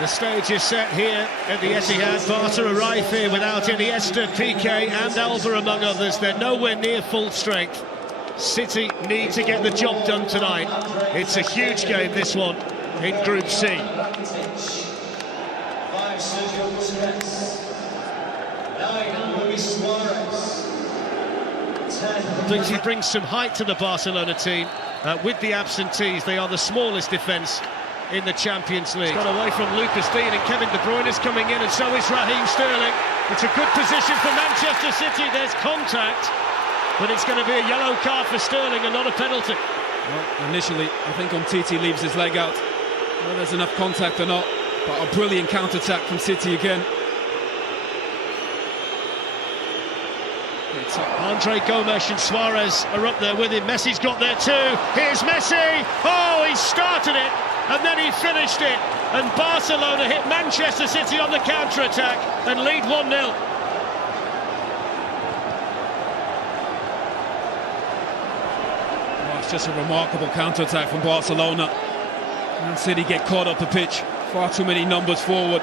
The stage is set here at the Etihad. Barca arrive here without Iniesta, Piqué and Alba among others. They're nowhere near full strength. City need to get the job done tonight. It's a huge game, this one, in Group C. He brings some height to the Barcelona team. With the absentees, they are the smallest defence in the Champions League. It's got away from Lucas Digne, and Kevin De Bruyne is coming in, and so is Raheem Sterling. It's a good position for Manchester City. There's contact, but it's going to be a yellow card for Sterling and not a penalty. Well, initially, I think Umtiti leaves his leg out. Whether there's enough contact or not, but a brilliant counter-attack from City again. Andre Gomes and Suarez are up there with him. Messi's got there too. Here's Messi. Oh, he started it and then he finished it. And Barcelona hit Manchester City on the counter-attack and lead 1-0. Well, it's just a remarkable counter-attack from Barcelona. And City get caught up the pitch. Far too many numbers forward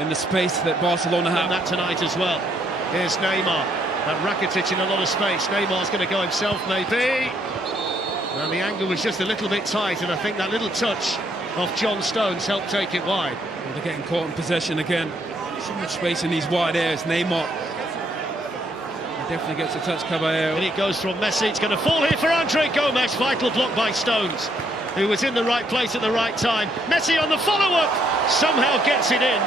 in the space that Barcelona have. And that tonight as well. Here's Neymar, and Rakitic in a lot of space. Neymar's going to go himself, maybe. And the angle was just a little bit tight, and I think that little touch of John Stones helped take it wide. Well, they're getting caught in possession again. So much space in these wide areas. Neymar definitely gets a touch, Caballero. And it goes from Messi. It's going to fall here for Andre Gomes. Vital block by Stones, who was in the right place at the right time. Messi on the follow-up, somehow gets it in.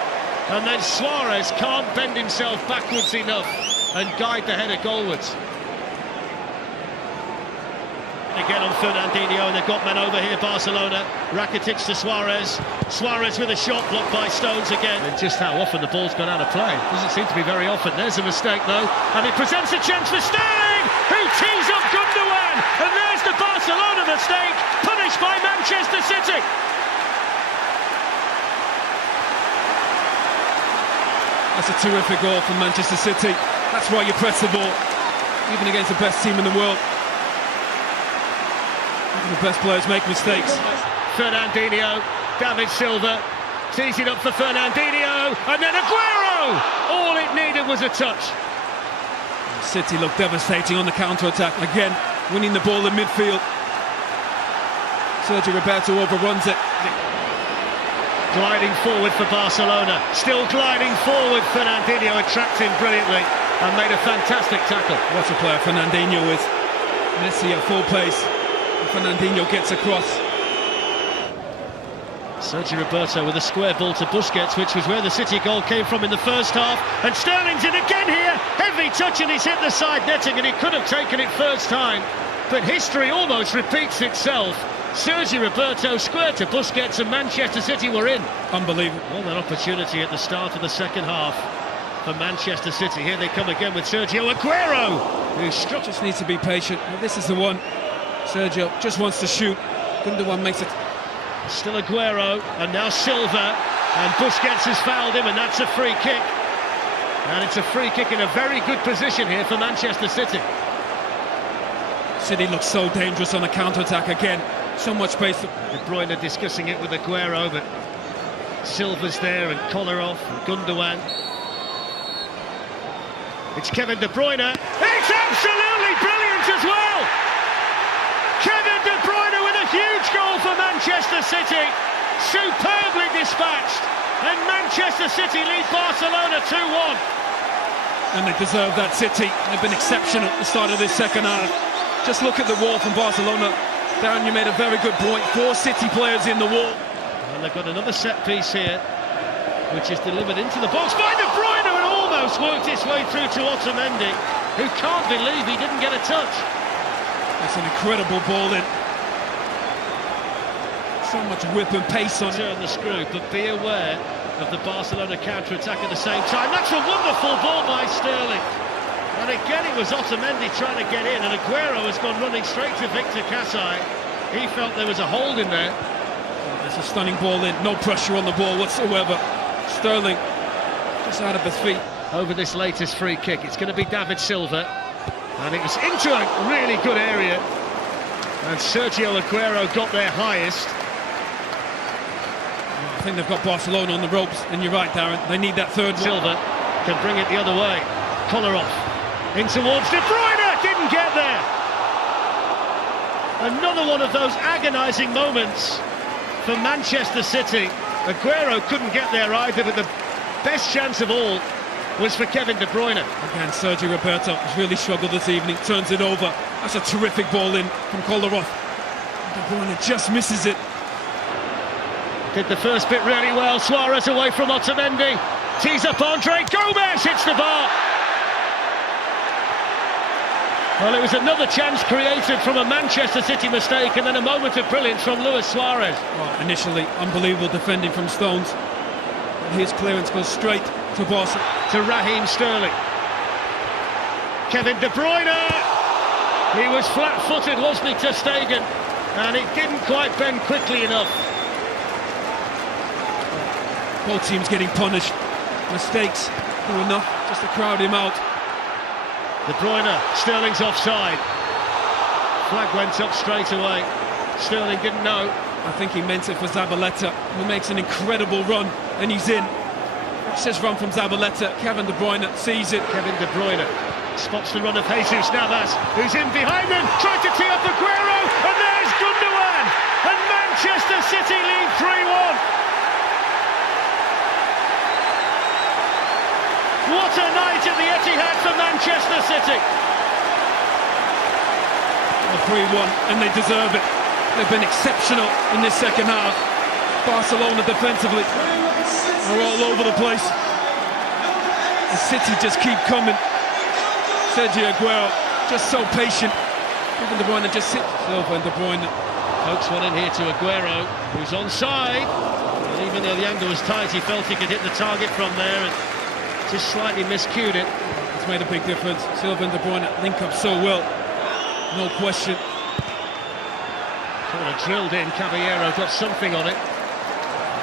And then Suarez can't bend himself backwards enough and guide the header goalwards. Again on Fernandinho, and they've got men over here, Barcelona. Rakitic to Suarez. Suarez with a shot blocked by Stones again. And just how often the ball's gone out of play. Doesn't seem to be very often. There's a mistake though, and it presents a chance for Sterling, who tees up Gundogan. And there's the Barcelona mistake, punished by Manchester City. That's a terrific goal from Manchester City. That's why you press the ball, even against the best team in the world. Even the best players make mistakes. Fernandinho, David Silva, tees it up for Fernandinho, and then Aguero! All it needed was a touch. City look devastating on the counter-attack. Again, winning the ball in midfield. Sergio Roberto overruns it. Gliding forward for Barcelona, still gliding forward. Fernandinho attracts him brilliantly and made a fantastic tackle. What a player Fernandinho is. Messi at full pace, and Fernandinho gets across. Sergio Roberto with a square ball to Busquets, which was where the City goal came from in the first half. And Sterling's in again here, heavy touch, and he's hit the side netting, and he could have taken it first time. But history almost repeats itself. Sergio Roberto square to Busquets, and Manchester City were in. Unbelievable. Well, an opportunity at the start of the second half for Manchester City. Here they come again with Sergio Aguero, who struck. Just needs to be patient. Well, this is the one. Sergio just wants to shoot. Gundogan makes it. Still Aguero, and now Silva, and Busquets has fouled him, and that's a free kick. And it's a free kick in a very good position here for Manchester City. City looks so dangerous on the counter-attack again. So much space. De Bruyne discussing it with Aguero, but Silva's there, and Kolarov, and Gundogan. It's Kevin De Bruyne. It's absolutely brilliant as well! Kevin De Bruyne with a huge goal for Manchester City. Superbly dispatched. And Manchester City lead Barcelona 2-1. And they deserve that, City. They've been exceptional at the start of this second half. Just look at the wall from Barcelona. Darren, you made a very good point. 4 City players in the wall. And they've got another set piece here, which is delivered into the box by De Bruyne, and almost worked its way through to Otamendi, who can't believe he didn't get a touch. That's an incredible ball in. So much whip and pace on it. Turn the screw, but be aware of the Barcelona counter-attack at the same time. That's a wonderful ball by Sterling. And again it was Otamendi trying to get in, and Aguero has gone running straight to Victor Kassai. He felt there was a hold in there. It's a stunning ball in, no pressure on the ball whatsoever. Sterling just out of his feet. Over this latest free kick, it's going to be David Silva, and it was into a really good area, and Sergio Aguero got there highest. think they've got Barcelona on the ropes, and you're right, Darren, they need that third one. Silva can bring it the other way. Kolarov in towards De Bruyne, didn't get there. Another one of those agonising moments for Manchester City. Aguero couldn't get there either, but the best chance of all was for Kevin De Bruyne. Again, Sergio Roberto has really struggled this evening, turns it over. That's a terrific ball in from Kolarov. De Bruyne just misses it. Did the first bit really well. Suarez away from Otamendi. Tees up Andre. Gomez hits the bar. Well, it was another chance created from a Manchester City mistake, and then a moment of brilliance from Luis Suarez. Well, initially, unbelievable defending from Stones. His clearance goes straight to Barca. To Raheem Sterling. Kevin De Bruyne. He was flat-footed, wasn't he, ter Stegen? And it didn't quite bend quickly enough. Both teams getting punished. Mistakes were enough just to crowd him out. De Bruyne, Sterling's offside. Flag went up straight away. Sterling didn't know. I think he meant it for Zabaleta, who makes an incredible run, and he's in. It's just run from Zabaleta. Kevin De Bruyne sees it. Kevin De Bruyne spots the run of Jesus Navas, who's in behind them, tried to tee up Aguero, and there's Gundogan, and Manchester City lead 3-1. What a night at the Etihad for Manchester City. 3-1, and they deserve it. They've been exceptional in this second half. Barcelona defensively are all over the place. The City just keep coming. Sergio Aguero just so patient. Even De Bruyne just sits. Silva and De Bruyne. Pokes one in here to Aguero, who's onside. And even though the angle was tight, he felt he could hit the target from there and just slightly miscued it. It's made a big difference. Silva and De Bruyne link up so well. No question. Sort of drilled in, Caballero got something on it.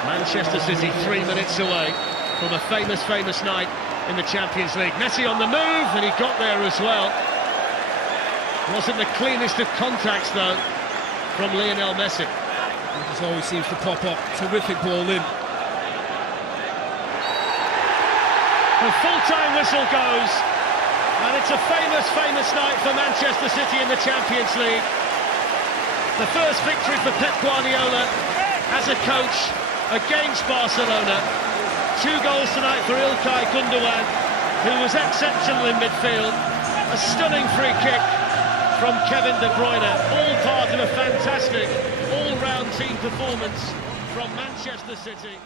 Manchester City 3 minutes away from a famous night in the Champions League. Messi on the move, and he got there as well. Wasn't the cleanest of contacts, though, from Lionel Messi. He just always seems to pop up. Terrific ball in. The full-time whistle goes, and it's a famous night for Manchester City in the Champions League. The first victory for Pep Guardiola as a coach against Barcelona. 2 goals tonight for İlkay Gundogan, who was exceptional in midfield. A stunning free kick from Kevin De Bruyne, all part of a fantastic all-round team performance from Manchester City.